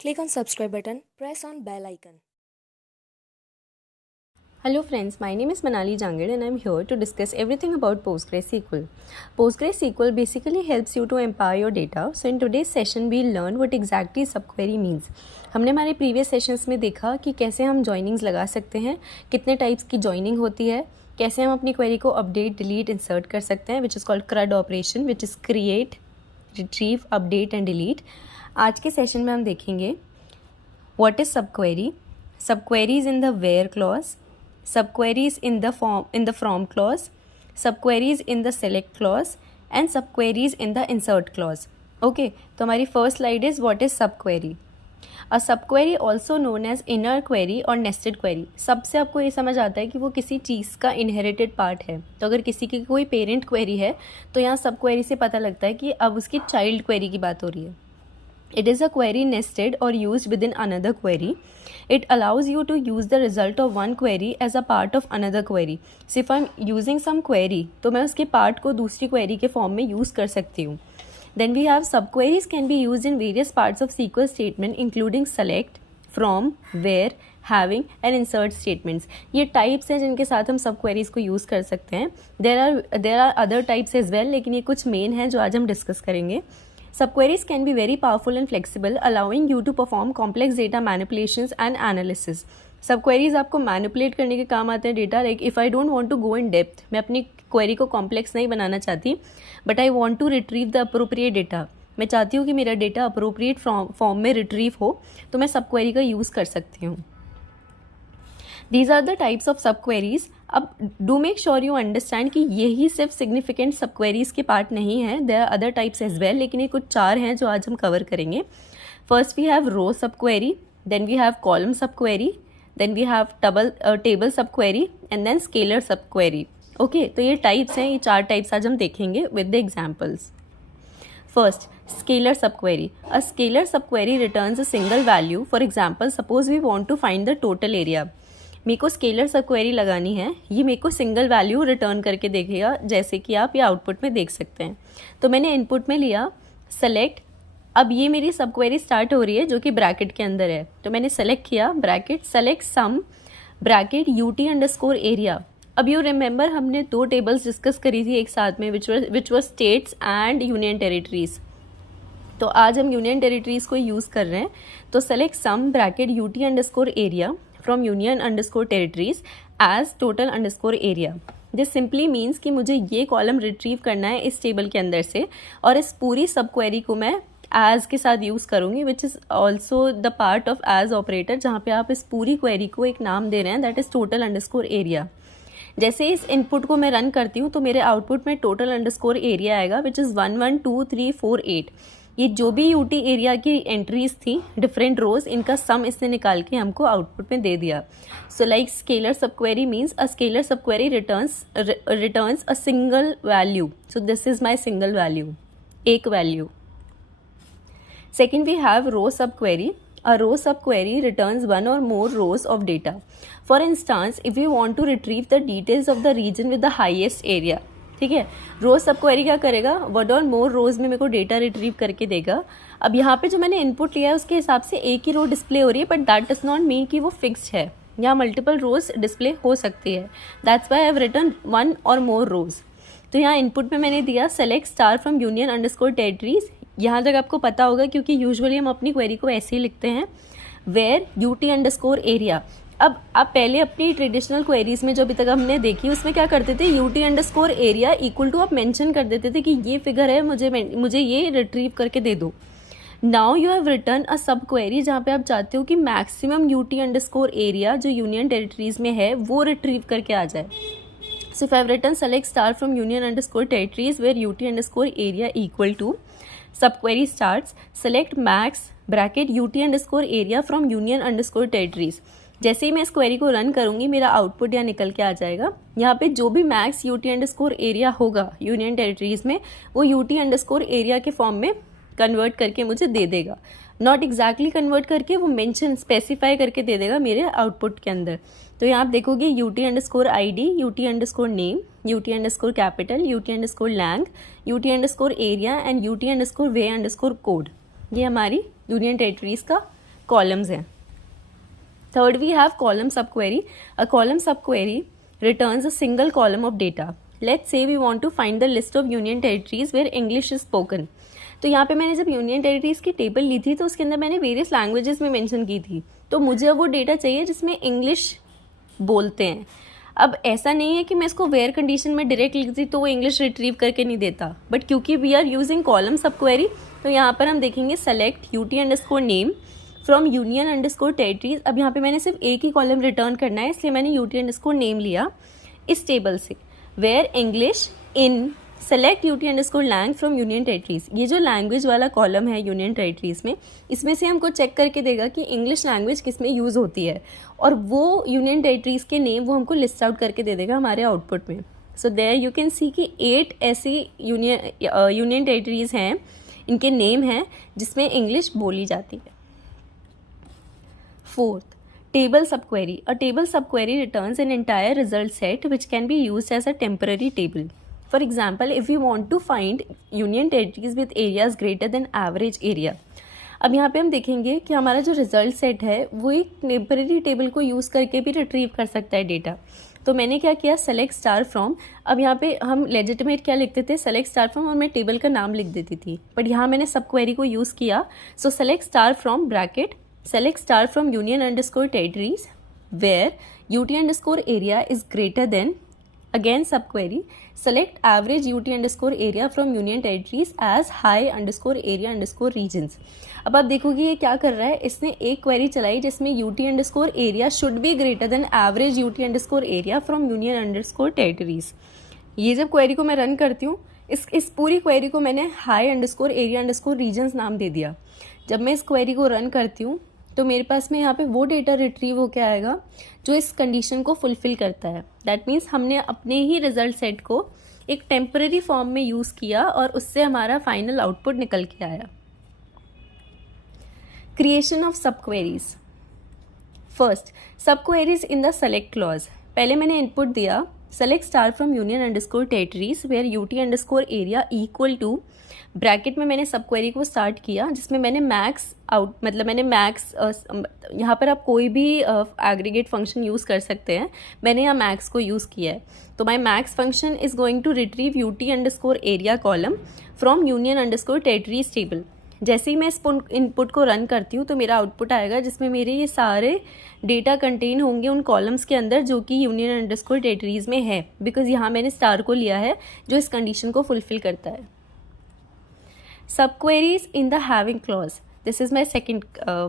Click on subscribe button, press on bell icon. Hello friends, my name is Manali Jangid and I am here to discuss everything about PostgreSQL. PostgreSQL basically helps you to empower your data. So in today's session we'll learn what exactly subquery means. हमने हमारे previous sessions में देखा कि कैसे हम जॉइनिंग्स लगा सकते हैं, कितने टाइप्स की जॉइनिंग होती है, कैसे हम अपनी क्वेरी को अपडेट, डिलीट, इंसर्ट कर सकते हैं, which is called CRUD operation, which is create, retrieve, update and delete. आज के सेशन में हम देखेंगे what is subquery, subqueries in the where clause, subqueries in the from clause, subqueries in the select clause and subqueries in the insert clause. Okay, तो हमारी first slide is what is subquery. A subquery also known as inner query और nested query. सबसे आपको ये समझ आता है कि वो किसी चीज़ का इनहेरिटेड पार्ट है. तो अगर किसी की कोई पेरेंट क्वेरी है तो यहाँ सबक्वेरी से पता लगता है कि अब उसकी चाइल्ड क्वेरी की बात हो रही है. It is a query nested or used within another query. It allows you to use the result of one query as a part of another query. So if I'm using some query, तो मैं उसके part को दूसरी query के form में use कर सकती हूँ. Then we have subqueries can be used in various parts of SQL statement including select, from, where, having and insert statements. ये types हैं जिनके साथ हम subqueries को use कर सकते हैं. There are other types as well, लेकिन ये कुछ main हैं जो आज हम discuss करेंगे. Subqueries can be very powerful and flexible, allowing you to perform complex data manipulations and analysis. Subqueries आपको manipulate करने के काम आते हैं data. Like if I don't want to go in depth, मैं अपनी query को complex नहीं बनाना चाहती, but I want to retrieve the appropriate data. मैं चाहती हूँ कि मेरा डेटा appropriate form में retrieve हो, तो मैं subquery का use कर सकती हूँ. These are the types of subqueries. अब do make sure you understand कि यही सिर्फ सिग्निफिकेंट सबक्वेरीज के पार्ट नहीं है. There are other types as well, लेकिन ये कुछ चार हैं जो आज हम कवर करेंगे. First we have row subquery, then we have column subquery, then we have table subquery and then scalar subquery. Okay, तो ये टाइप्स हैं, ये चार टाइप्स आज हम देखेंगे with the examples. First, scalar subquery. A scalar subquery returns a single value. For example, suppose we want to find the total area. मेरे को स्केलर सबक्वेरी लगानी है, ये मेरे को सिंगल वैल्यू रिटर्न करके देखेगा, जैसे कि आप ये आउटपुट में देख सकते हैं. तो मैंने इनपुट में लिया सेलेक्ट. अब ये मेरी सबक्वेरी स्टार्ट हो रही है जो कि ब्रैकेट के अंदर है. तो मैंने सेलेक्ट किया ब्रैकेट सेलेक्ट सम ब्रैकेट UT_area. अब यू रिमेंबर हमने दो टेबल्स डिस्कस करी थी एक साथ में, विच वर स्टेट्स एंड यूनियन टेरिटरीज. तो आज हम यूनियन टेरिटरीज को यूज़ कर रहे हैं. तो select some bracket UT_area from union_territories as total_area. This simply means कि मुझे ये कॉलम रिट्रीव करना है इस टेबल के अंदर से, और इस पूरी सब क्वेरी को मैं एज के साथ यूज़ करूँगी, which is also the part of as operator, जहाँ पे आप इस पूरी क्वेरी को एक नाम दे रहे हैं, दैट इज़ total_area. जैसे इस इनपुट को मैं रन करती हूँ तो मेरे आउटपुट में total_area आएगा, विच इज़ 1 1 2 3 4 8. ये जो भी UT एरिया की एंट्रीज थी, डिफरेंट रोज, इनका सम इसने निकाल के हमको आउटपुट में दे दिया. So like scalar subquery means a scalar subquery returns a single value. So this is my single value, एक value. Second we have row subquery. A row subquery returns one or more rows of data. For instance, if we want to retrieve the details of the region with the highest area, ठीक है, रो सब query क्या करेगा, one और मोर रोज में मेरे को data retrieve करके देगा. अब यहाँ पे जो मैंने इनपुट लिया है उसके हिसाब से एक ही रो डिस्प्ले हो रही है, but that does not mean कि वो फिक्स्ड है. यहाँ मल्टीपल रोज डिस्प्ले हो सकती है. That's why I have return one और मोर रोज. तो यहाँ इनपुट में मैंने दिया सेलेक्ट स्टार फ्रॉम union_territories. यहाँ तक आपको पता होगा क्योंकि यूजुअली हम अपनी क्वेरी को ऐसे ही लिखते हैं, वेयर UT_area. अब आप पहले अपनी ट्रेडिशनल क्वेरीज में जो अभी तक हमने देखी उसमें क्या करते थे, UT_area इक्वल टू आप मेंशन कर देते थे कि ये फिगर है, मुझे ये रिट्रीव करके दे दो. नाउ यू हैव रिटर्न अ सब क्वेरी जहाँ पे आप चाहते हो कि मैक्सिमम UT_area जो यूनियन टेरिटरीज में है वो रिट्रीव करके आ जाए. So if I have return select star from union_territories where UT_area equal to subquery starts select max bracket UT_area from union_territories. जैसे ही मैं इस क्वेरी को रन करूंगी मेरा आउटपुट यहाँ निकल के आ जाएगा. यहाँ पे जो भी मैक्स UT_area होगा यूनियन टेरिटरीज में वो UT_area के फॉर्म में कन्वर्ट करके मुझे दे देगा. नॉट एग्जैक्टली कन्वर्ट करके, वो मेंशन स्पेसिफाई करके दे देगा मेरे आउटपुट के अंदर. तो यहाँ आप देखोगे UT_ID, UT_name, UT_capital, UT_lang, UT_area and UT_way_code. ये हमारी यूनियन टेरिटरीज का कॉलम्स हैं. Third, we have column subquery. A column subquery returns a single column of data. Let's say we want to find the list of union territories where English is spoken. तो यहाँ पे मैंने जब union territories की table ली थी तो उसके अंदर मैंने वेरियस लैंग्वेजेस में मेंशन की थी. तो मुझे वो डेटा चाहिए जिसमें इंग्लिश बोलते हैं. अब ऐसा नहीं है कि मैं इसको वेयर कंडीशन में डायरेक्ट लिखती तो वो इंग्लिश रिट्रीव करके नहीं देता, बट क्योंकि वी आर यूजिंग कॉलम सबक्वेरी तो यहाँ पर हम देखेंगे सेलेक्ट UT_name फ्रॉम union_territories. अब यहाँ पे मैंने सिर्फ एक ही कॉलम रिटर्न करना है, इसलिए मैंने UT_name लिया इस टेबल से. Where English in select UT_lang from union territories. ये जो लैंग्वेज वाला कॉलम है यूनियन टेरिटरीज में, इसमें से हमको चेक करके देगा कि इंग्लिश लैंग्वेज किस में यूज़ होती है, और वो यूनियन टेरिटरीज के नेम वो हमको लिस्ट आउट करके दे देगा हमारे आउटपुट में. So there you can see कि 8 ऐसी यूनियन टेरिटरीज हैं, इनके नेम हैं जिसमें इंग्लिश बोली जाती है. Fourth, table subquery. A table subquery returns an entire result set which can be used as a temporary table. For example, if we want to find union territories with areas greater than average area. अब यहाँ पे हम देखेंगे कि हमारा जो result set है वो एक टेम्पररी टेबल को यूज़ करके भी रिट्रीव कर सकता है डेटा. तो मैंने क्या किया, सेलेक्ट स्टार फ्रॉम. अब यहाँ पे हम लेजिटिमेट क्या लिखते थे, सेलेक्ट स्टार फ्रॉम, और मैं टेबल का नाम लिख देती थी, बट यहाँ मैंने सब क्वेरी को यूज़ किया. सो select star from bracket select star from union_territories where UT_area is greater than, again subquery, select average UT_area from union territories as high_area_regions. अब आप देखोगे ये क्या कर रहा है, इसने एक क्वेरी चलाई जिसमें UT_area should be greater than average UT_area from union_territories. ये जब क्वेरी को मैं रन करती हूँ, इस पूरी क्वेरी को मैंने high_area_regions नाम दे दिया. जब मैं इस क्वेरी को रन करती हूँ तो मेरे पास में यहाँ पे वो डेटा रिट्रीव होकर आएगा जो इस कंडीशन को फुलफिल करता है. दैट मीन्स हमने अपने ही रिजल्ट सेट को एक टेम्पररी फॉर्म में यूज़ किया और उससे हमारा फाइनल आउटपुट निकल के आया. Creation of subqueries. First, subqueries in the select clause. पहले मैंने इनपुट दिया select star from union_territories where UT_area equal to, bracket में मैंने सब क्वेरी को स्टार्ट किया जिसमें मैंने मैक्स आउट, मतलब मैंने मैक्स, यहाँ पर आप कोई भी एग्रीगेट फंक्शन यूज़ कर सकते हैं, मैंने यहाँ मैक्स को यूज़ किया है. तो my max function is going to retrieve UT_area column from union_territories table. जैसे ही मैं इस इनपुट को रन करती हूँ तो मेरा आउटपुट आएगा जिसमें मेरे ये सारे डेटा कंटेन होंगे उन कॉलम्स के अंदर जो कि union_territories में है, बिकॉज यहाँ मैंने स्टार को लिया है जो इस कंडीशन को फुलफिल करता है. Subqueries in the having clause. This is my second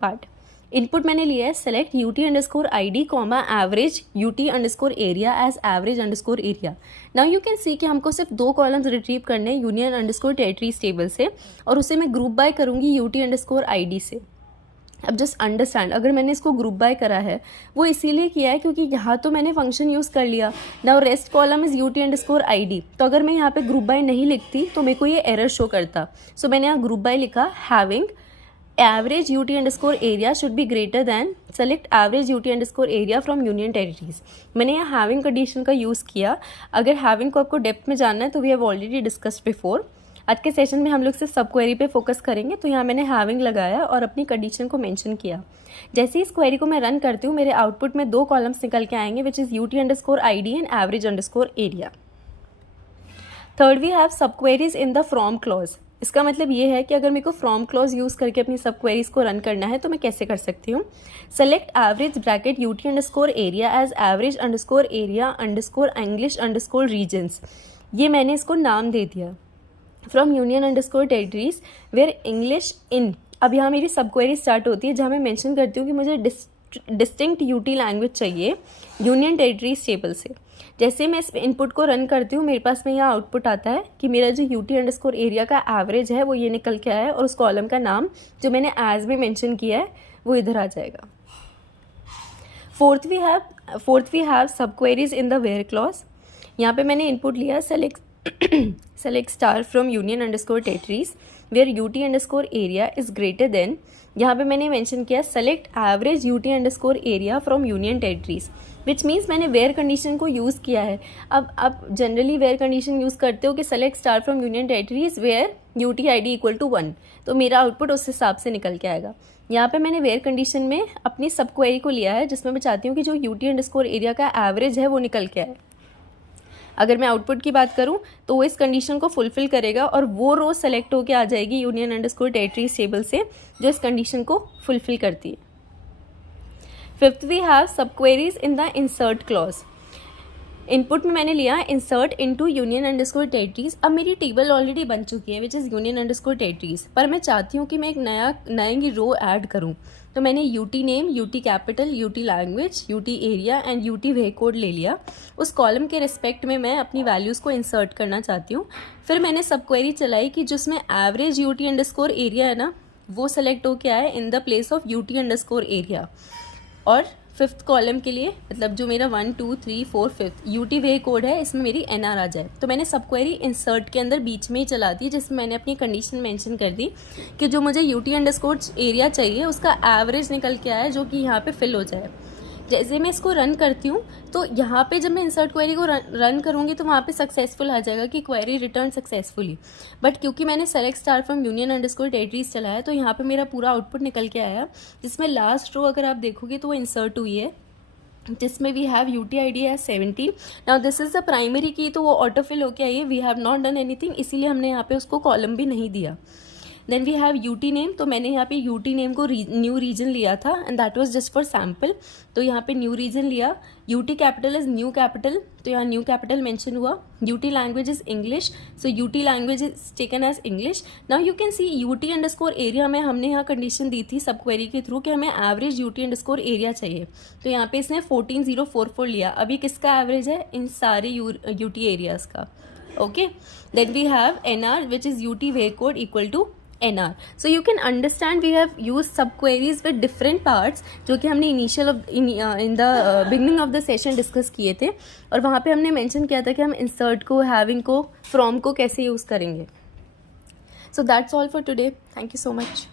part. Input मैंने लिया है select UT_ID, average UT_area as average_area. Now you can see कि हमको सिर्फ 2 कॉलम्स रिट्रीव करने union_territories टेबल से, और उसे मैं ग्रुप बाय करूँगी UT_ID से. अब जस्ट अंडरस्टैंड, अगर मैंने इसको ग्रुप बाय करा है वो इसीलिए किया है क्योंकि यहाँ तो मैंने फंक्शन यूज़ कर लिया. Now rest column is UT_ID. तो अगर मैं यहाँ पे ग्रुप बाय नहीं लिखती तो मेरे को ये एरर शो करता. सो मैंने यहाँ ग्रुप बाय लिखा, having average UT_area should be greater than select average UT_area from union territories. मैंने यहाँ हैविंग कंडीशन का यूज़ किया. अगर हैविंग को आपको डेप्थ में जानना है तो we have already discussed before. आज के सेशन में हम लोग सिर्फ सब क्वेरी पे फोकस करेंगे. तो यहाँ मैंने हैविंग लगाया और अपनी कंडीशन को मेंशन किया. जैसे ही इस क्वेरी को मैं रन करती हूँ मेरे आउटपुट में 2 कॉलम्स निकल के आएंगे which is UT_ID and average_area. Third, we have subqueries in the from clause. इसका मतलब ये है कि अगर मेरे को फ्रॉम क्लॉज यूज़ करके अपनी सब क्वेरीज को रन करना है तो मैं कैसे कर सकती हूँ. Select average bracket UT_area as average_area_English_regions. ये मैंने इसको नाम दे दिया. From union_territories where English in. अब यहाँ मेरी सब क्वेरी स्टार्ट होती है जहाँ मैं मेंशन करती हूँ कि मुझे डिस्टिंक्ट यूटी लैंग्वेज चाहिए यूनियन टेरिटरीज टेबल से. जैसे मैं इस इनपुट को रन करती हूँ मेरे पास में यहाँ आउटपुट आता है कि मेरा जो UT_area का एवरेज है वो ये निकल के आया है और उस कॉलम का नाम जो मैंने एज में मेंशन किया है वो इधर आ जाएगा. Fourth we have subqueries in the where clause. यहाँ पे मैंने इनपुट लिया select star from union_territories where UT_area is greater than. यहाँ पे मैंने मेंशन किया select average UT_area from union territories, which means मैंने वेयर कंडीशन को यूज़ किया है. अब आप जनरली वेयर कंडीशन यूज़ करते हो कि select star from union territories where UTID equal to 1, तो मेरा आउटपुट उस हिसाब से निकल के आएगा। यहाँ पे मैंने वेयर कंडीशन में अपनी सब क्वेरी को लिया है, जिसमें मैं चाहती हूँ कि जो UT_area का एवरेज है वो निकल के आए। अगर मैं आउटपुट की बात करूँ तो वो इस कंडीशन को फुलफिल करेगा और वो रो सेलेक्ट होकर आ जाएगी Union_Territories टेबल से जो इस कंडीशन को फुलफिल करती है। Fifth we have subqueries in the insert clause. Input में मैंने लिया इंसर्ट इनटू Union_Territories। अब मेरी टेबल ऑलरेडी बन चुकी है विच इज़ Union_Territories, पर मैं चाहती हूँ कि मैं एक नई रो ऐड करूँ। तो मैंने UT name, UT capital, UT language, UT area and UT way code ले लिया। उस कॉलम के रिस्पेक्ट में मैं अपनी वैल्यूज़ को इंसर्ट करना चाहती हूँ। फिर मैंने सब क्वेरी चलाई कि जिसमें एवरेज UT_area है ना, वो सेलेक्ट होके आए in the place of UT_area। और फिफ्थ कॉलम के लिए, मतलब जो मेरा 1 2 3 4 5 UT वे कोड है, इसमें मेरी NR आ जाए। तो मैंने सब क्वेरी इंसर्ट के अंदर बीच में ही चला दी, जिसमें मैंने अपनी कंडीशन मेंशन कर दी कि जो मुझे UT_area चाहिए उसका एवरेज निकल के आया, जो कि यहाँ पे फिल हो जाए। जैसे मैं इसको रन करती हूँ तो यहाँ पे जब मैं इंसर्ट क्वेरी को रन करूँगी तो वहाँ पे सक्सेसफुल आ जाएगा कि क्वेरी रिटर्न सक्सेसफुली। बट क्योंकि मैंने सेलेक्ट स्टार फ्रॉम Union_Territories चलाया तो यहाँ पे मेरा पूरा आउटपुट निकल के आया, जिसमें लास्ट रो अगर आप देखोगे तो वो इंसर्ट हुई है, जिसमें we have UTID as 17। Now this is the primary key, तो वो ऑटोफिल होके आई है। We have not done anything, इसीलिए हमने यहाँ पे उसको कॉलम भी नहीं दिया। Then we have UT name, तो मैंने यहाँ पे UT नेम को न्यू रीजन लिया था and that was just for sample, तो यहाँ पे न्यू रीजन लिया। UT capital is new capital, तो यहाँ न्यू कैपिटल मेंशन हुआ। UT language is English, so UT language is taken as English. Now you can see UT_area में हमने यहाँ कंडीशन दी थी सब क्वेरी के थ्रू कि हमें एवरेज UT_area चाहिए, तो यहाँ पे इसने 14044 लिया। अभी किसका एवरेज है? इन सारे UT एरियाज का। Okay, then we have NR which is UT way code equal to NR. So you can understand we have used sub queries with different parts, जो कि हमने in the beginning of the session discuss किए थे, और वहाँ पे हमने mention किया था कि हम insert को, having को, from को कैसे use करेंगे। So that's all for today. Thank you so much.